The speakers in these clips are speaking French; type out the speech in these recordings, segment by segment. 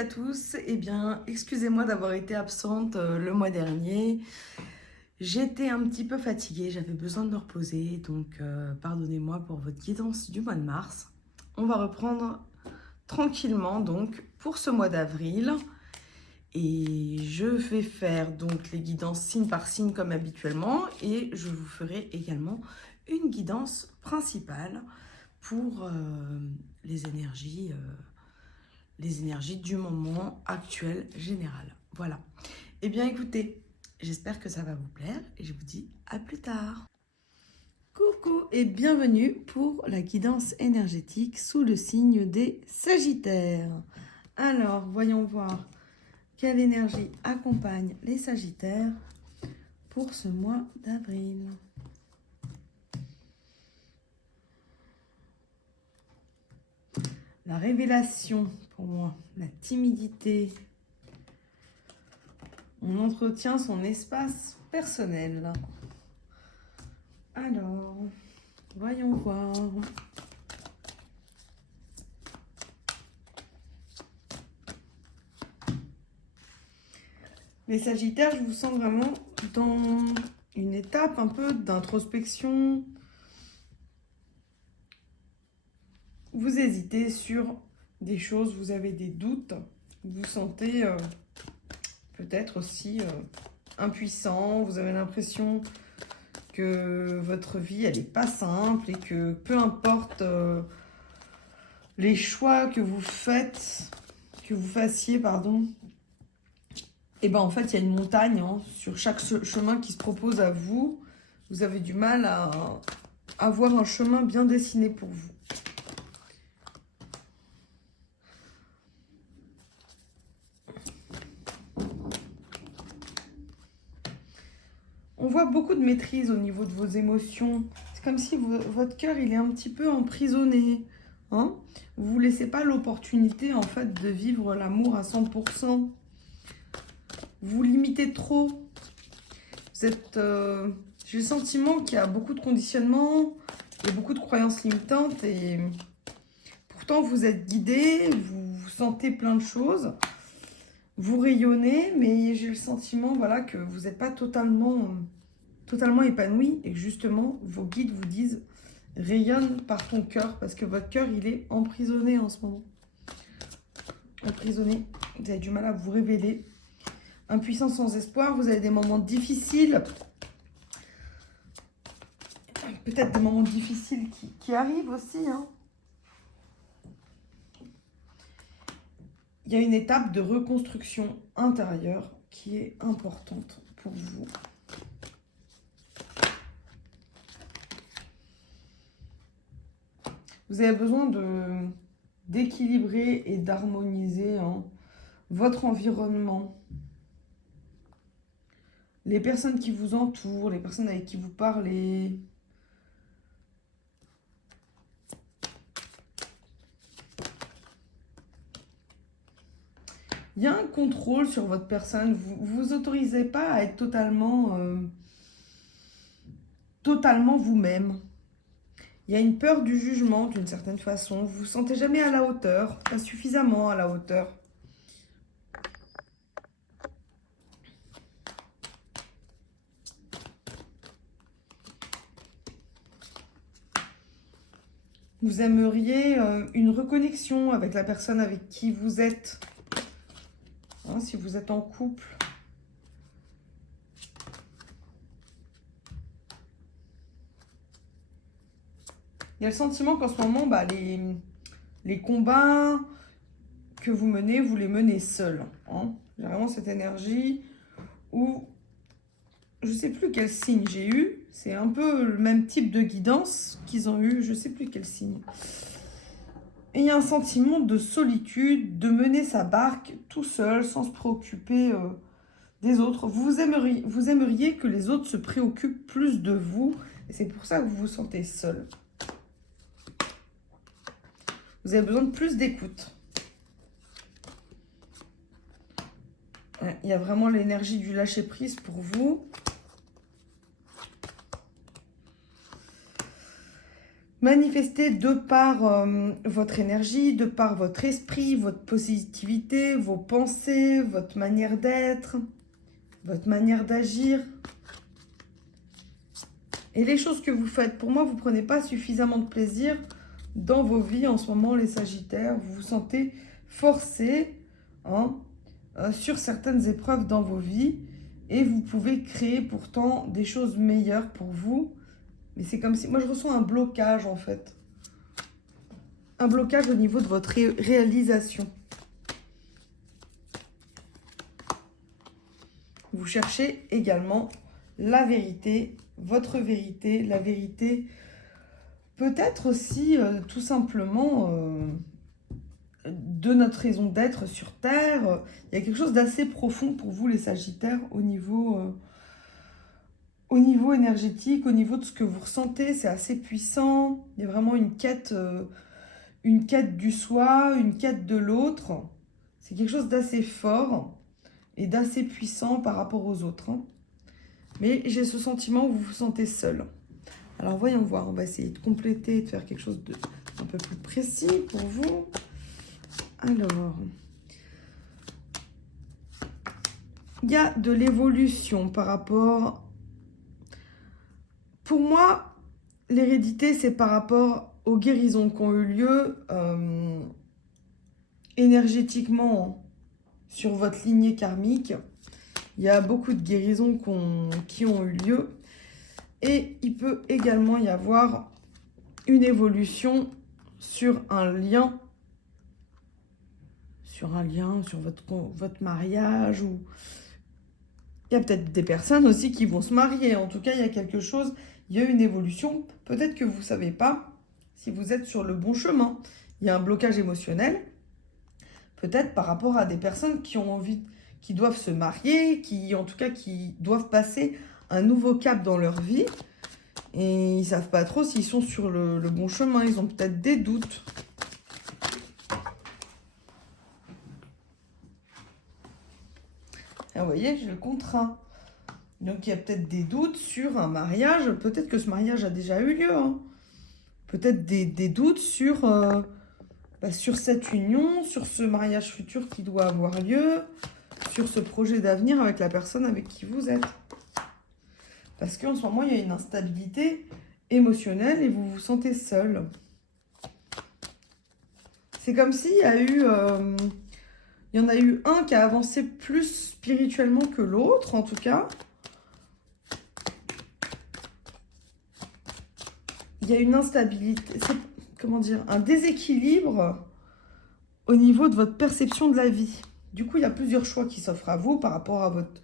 à tous. Eh bien, excusez-moi d'avoir été absente le mois dernier. J'étais un petit peu fatiguée, j'avais besoin de me reposer, donc pardonnez-moi pour votre guidance du mois de mars. On va reprendre tranquillement donc pour ce mois d'avril. Et je vais faire donc les guidances signe par signe comme habituellement et je vous ferai également une guidance principale pour les énergies du moment actuel général. Voilà. Eh bien écoutez, j'espère que ça va vous plaire et je vous dis à plus tard. Coucou et bienvenue pour la guidance énergétique sous le signe des Sagittaires. Alors, voyons voir quelle énergie accompagne les Sagittaires pour ce mois d'avril. La révélation pour moi, la timidité. On entretient son espace personnel. Alors, voyons voir. Les Sagittaires, je vous sens vraiment dans une étape un peu d'introspection. Vous hésitez sur des choses, vous avez des doutes. Vous vous sentez peut-être aussi impuissant. Vous avez l'impression que votre vie, elle n'est pas simple et que peu importe les choix que vous fassiez, et ben en fait, il y a une montagne sur chaque chemin qui se propose à vous. Vous avez du mal à avoir un chemin bien dessiné pour vous. On voit beaucoup de maîtrise au niveau de vos émotions. C'est comme si votre cœur, il est un petit peu emprisonné. Hein, vous ne vous laissez pas l'opportunité, en fait, de vivre l'amour à 100%. Vous limitez trop. Vous êtes... j'ai le sentiment qu'il y a beaucoup de conditionnements, il y a beaucoup de croyances limitantes et pourtant vous êtes guidé, vous sentez plein de choses, vous rayonnez, mais j'ai le sentiment voilà, que vous n'êtes pas totalement épanoui et que justement vos guides vous disent rayonne par ton cœur parce que votre cœur il est emprisonné en ce moment. Emprisonné, vous avez du mal à vous révéler. Impuissant sans espoir, vous avez des moments difficiles. Peut-être des moments difficiles qui arrivent aussi. Hein. Il y a une étape de reconstruction intérieure qui est importante pour vous. Vous avez besoin d'équilibrer et d'harmoniser votre environnement. Les personnes qui vous entourent, les personnes avec qui vous parlez. Il y a un contrôle sur votre personne. Vous ne vous autorisez pas à être totalement vous-même. Il y a une peur du jugement d'une certaine façon. Vous ne vous sentez jamais à la hauteur, pas suffisamment à la hauteur. Vous aimeriez une reconnexion avec la personne avec qui vous êtes. Hein, si vous êtes en couple. Il y a le sentiment qu'en ce moment, les combats que vous menez, vous les menez seuls. Hein. J'ai vraiment cette énergie où je ne sais plus quel signe j'ai eu. C'est un peu le même type de guidance qu'ils ont eu. Je ne sais plus quel signe. Et il y a un sentiment de solitude, de mener sa barque tout seul, sans se préoccuper des autres. Vous aimeriez que les autres se préoccupent plus de vous. Et c'est pour ça que vous vous sentez seul. Vous avez besoin de plus d'écoute. Il y a vraiment l'énergie du lâcher-prise pour vous. Manifestez de par votre énergie, de par votre esprit, votre positivité, vos pensées, votre manière d'être, votre manière d'agir. Et les choses que vous faites, pour moi, vous ne prenez pas suffisamment de plaisir dans vos vies en ce moment, les Sagittaires. Vous vous sentez forcés sur certaines épreuves dans vos vies. Et vous pouvez créer pourtant des choses meilleures pour vous. Mais c'est comme si... Moi, je ressens un blocage, en fait. Un blocage au niveau de votre réalisation. Vous cherchez également la vérité, votre vérité, la vérité. Peut-être aussi, tout simplement, de notre raison d'être sur Terre. Il y a quelque chose d'assez profond pour vous, les Sagittaires, au niveau énergétique, au niveau de ce que vous ressentez. C'est assez puissant. Il y a vraiment une quête du soi, une quête de l'autre. C'est quelque chose d'assez fort et d'assez puissant par rapport aux autres. Mais j'ai ce sentiment où vous vous sentez seul. Alors, voyons voir. On va essayer de compléter, de faire quelque chose de un peu plus précis pour vous. Alors, il y a de l'évolution par rapport... Pour moi, l'hérédité, c'est par rapport aux guérisons qui ont eu lieu énergétiquement sur votre lignée karmique. Il y a beaucoup de guérisons qui ont eu lieu. Et il peut également y avoir une évolution sur un lien, sur votre mariage. Ou il y a peut-être des personnes aussi qui vont se marier. En tout cas, il y a quelque chose, il y a une évolution. Peut-être que vous ne savez pas si vous êtes sur le bon chemin. Il y a un blocage émotionnel. Peut-être par rapport à des personnes qui ont envie, qui doivent se marier, qui doivent passer un nouveau cap dans leur vie. Et ils ne savent pas trop s'ils sont sur le bon chemin. Ils ont peut-être des doutes. Ah, vous voyez, j'ai le contraint. Donc, il y a peut-être des doutes sur un mariage. Peut-être que ce mariage a déjà eu lieu. Peut-être des doutes sur cette union, sur ce mariage futur qui doit avoir lieu, sur ce projet d'avenir avec la personne avec qui vous êtes. Parce qu'en ce moment, il y a une instabilité émotionnelle et vous vous sentez seul. C'est comme s'il y a eu... il y en a eu un qui a avancé plus spirituellement que l'autre, en tout cas. Il y a une instabilité, comment dire, un déséquilibre au niveau de votre perception de la vie. Du coup, il y a plusieurs choix qui s'offrent à vous par rapport à votre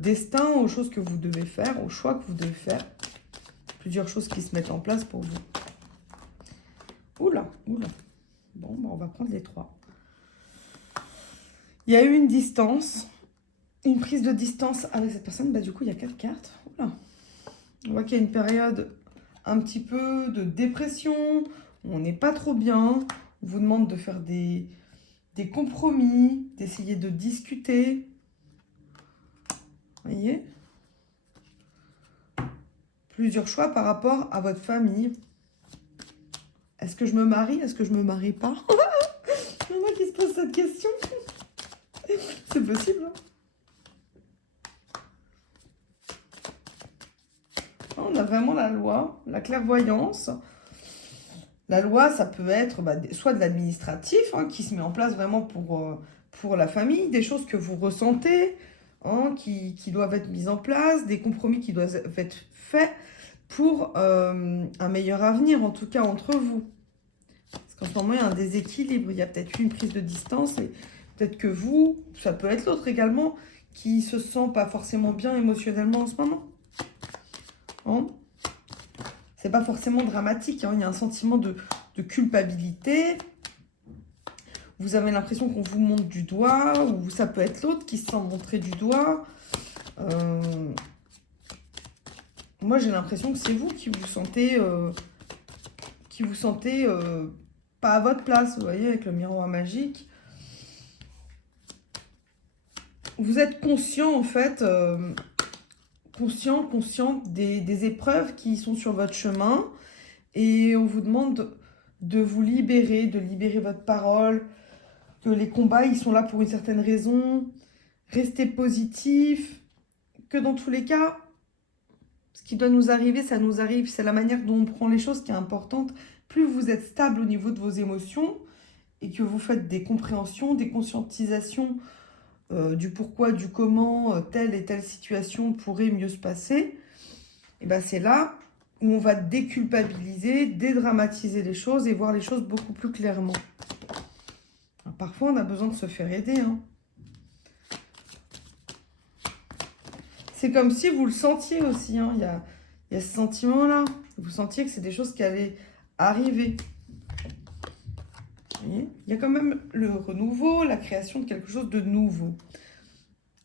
destin, aux choses que vous devez faire, aux choix que vous devez faire. Plusieurs choses qui se mettent en place pour vous. Oula, oula. Bon, on va prendre les trois. Il y a eu une distance, une prise de distance avec cette personne. Du coup, il y a 4 cartes. Oula. On voit qu'il y a une période un petit peu de dépression, où on n'est pas trop bien. On vous demande de faire des compromis, d'essayer de discuter. Vous voyez? Plusieurs choix par rapport à votre famille. Est-ce que je me marie? Est-ce que je me marie pas? Il y en a qui se posent cette question. C'est possible. On a vraiment la loi, la clairvoyance. La loi, ça peut être soit de l'administratif, qui se met en place vraiment pour la famille, des choses que vous ressentez, qui doivent être mises en place, des compromis qui doivent être faits pour un meilleur avenir, en tout cas entre vous. Parce qu'en ce moment, il y a un déséquilibre, il y a peut-être une prise de distance, et peut-être que vous, ça peut être l'autre également, qui se sent pas forcément bien émotionnellement en ce moment. C'est pas forcément dramatique, il y a un sentiment de culpabilité. Vous avez l'impression qu'on vous montre du doigt, ou ça peut être l'autre qui se sent montrer du doigt. Moi, j'ai l'impression que c'est vous qui vous sentez, pas à votre place, vous voyez, avec le miroir magique. Vous êtes conscient, en fait, conscient des épreuves qui sont sur votre chemin Et on vous demande de vous libérer, de libérer votre parole, que les combats, ils sont là pour une certaine raison. Restez positif, que dans tous les cas, ce qui doit nous arriver, ça nous arrive. C'est la manière dont on prend les choses qui est importante. Plus vous êtes stable au niveau de vos émotions et que vous faites des compréhensions, des conscientisations du pourquoi, du comment, telle et telle situation pourrait mieux se passer, et ben c'est là où on va déculpabiliser, dédramatiser les choses et voir les choses beaucoup plus clairement. Alors, parfois, on a besoin de se faire aider. Hein. C'est comme si vous le sentiez aussi. Hein. Il y a ce sentiment-là. Vous sentiez que c'est des choses qui allaient arriver. Vous voyez, il y a quand même le renouveau, la création de quelque chose de nouveau.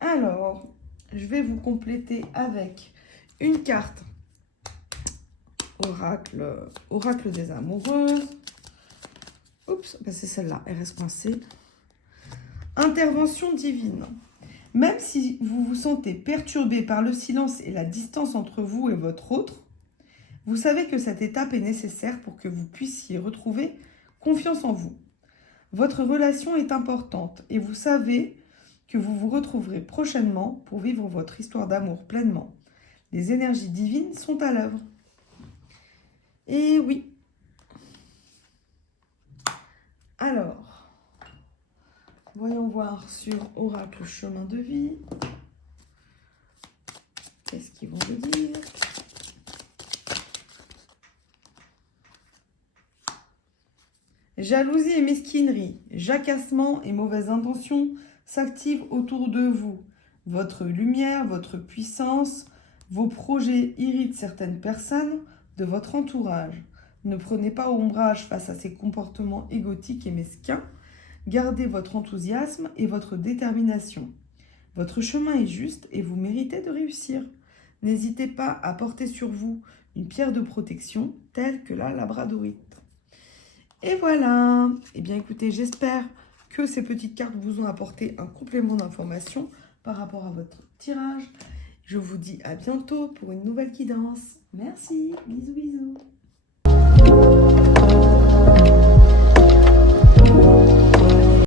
Alors, je vais vous compléter avec une carte oracle des amoureuses. Oups, ben c'est celle-là, elle reste coincée. Intervention divine. Même si vous vous sentez perturbé par le silence et la distance entre vous et votre autre, vous savez que cette étape est nécessaire pour que vous puissiez retrouver confiance en vous. Votre relation est importante et vous savez que vous vous retrouverez prochainement pour vivre votre histoire d'amour pleinement. Les énergies divines sont à l'œuvre. Et oui. Alors, voyons voir sur Oracle Chemin de Vie. Qu'est-ce qu'ils vont nous dire ? Jalousie et mesquinerie, jacassement et mauvaise intention s'activent autour de vous. Votre lumière, votre puissance, vos projets irritent certaines personnes de votre entourage. Ne prenez pas ombrage face à ces comportements égotiques et mesquins. Gardez votre enthousiasme et votre détermination. Votre chemin est juste et vous méritez de réussir. N'hésitez pas à porter sur vous une pierre de protection telle que la labradorite. Et voilà. Eh bien écoutez, j'espère que ces petites cartes vous ont apporté un complément d'information par rapport à votre tirage. Je vous dis à bientôt pour une nouvelle guidance. Merci, bisous bisous.